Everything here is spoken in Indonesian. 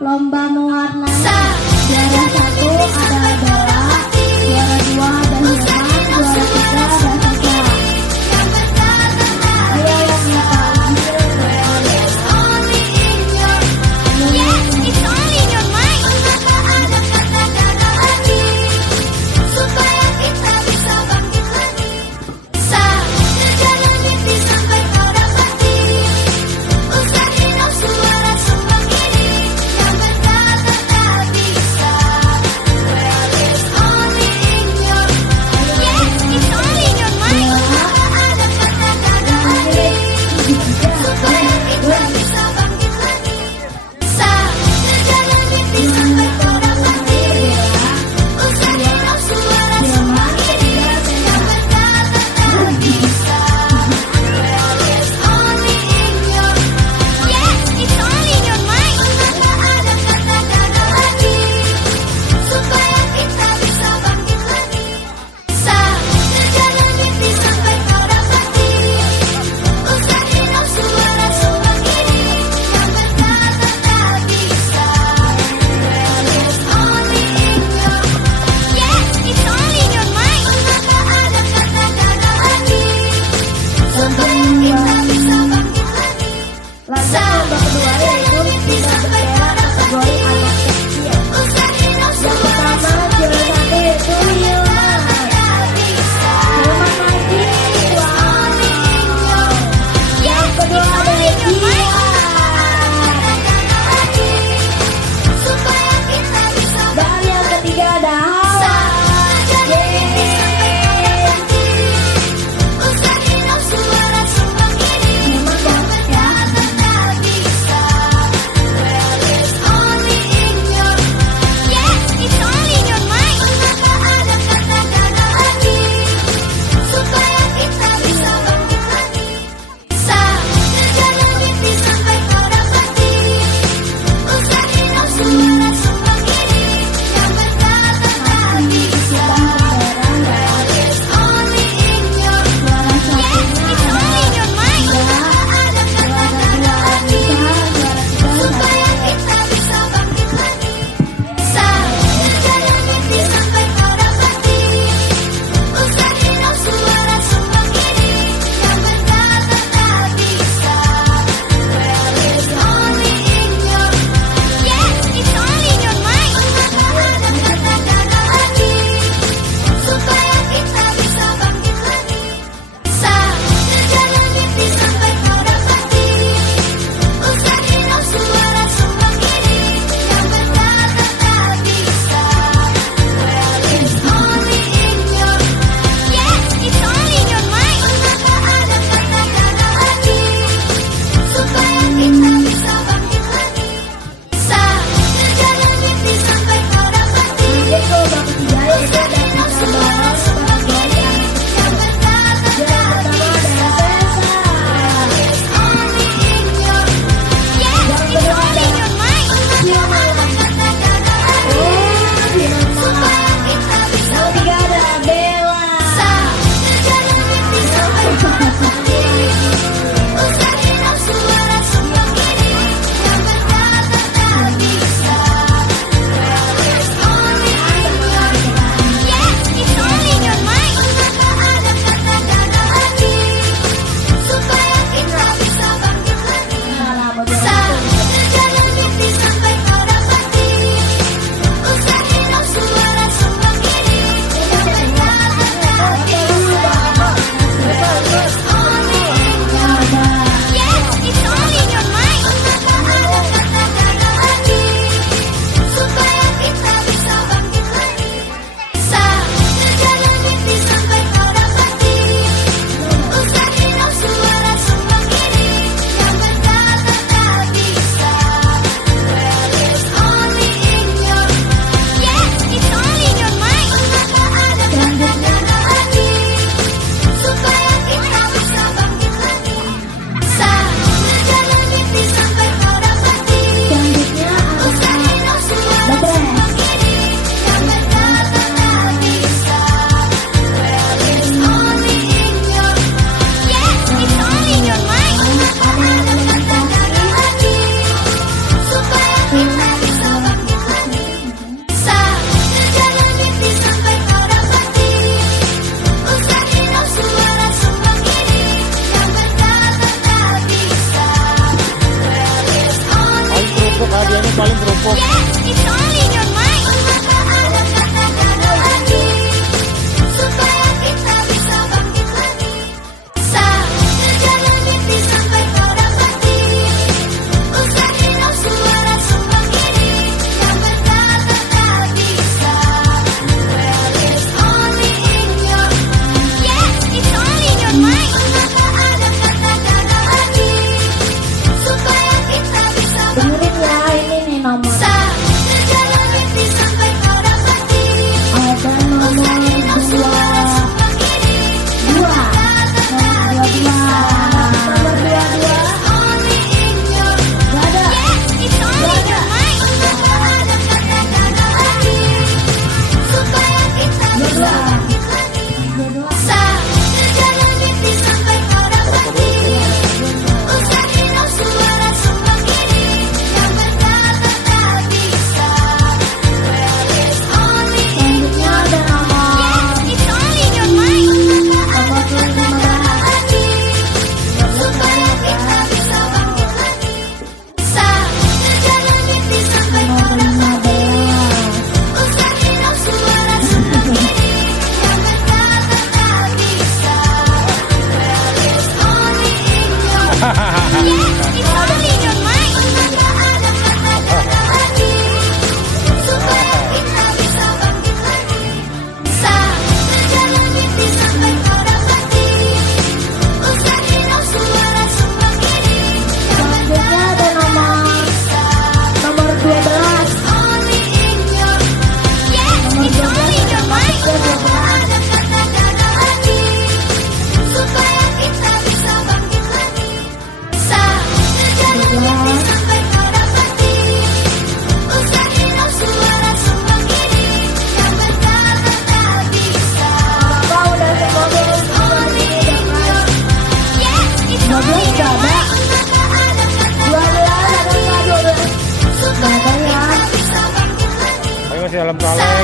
lomba mewarnai. Juara 1 adalah Dora, juara 2 ada Hilman, juara 3 ada Sasa. Ayo yang terpanggil paling kerupuk. Yes, it's only in your mind. Ada kata-kata lagi supaya kita bisa bangkit lagi. Bisa terjalan mimpi sampai kau dapati. Usahain suara sumbang ini yang berkata tak bisa. Well, it's only in your mind. Yes, it's only in your mind. Ada kata-kata lagi supaya kita bisa Dengerin ya, ini nih nomor. bisa terjalan mimpi sampai kau dapati. Ada nomor dua. Selanjutnya ada nomor nomor 12. Apa udah semuanya ini dengan 12 gak ada? 12 ada nggak 12? Gak ada ya. Ayo masih dalam kaleng.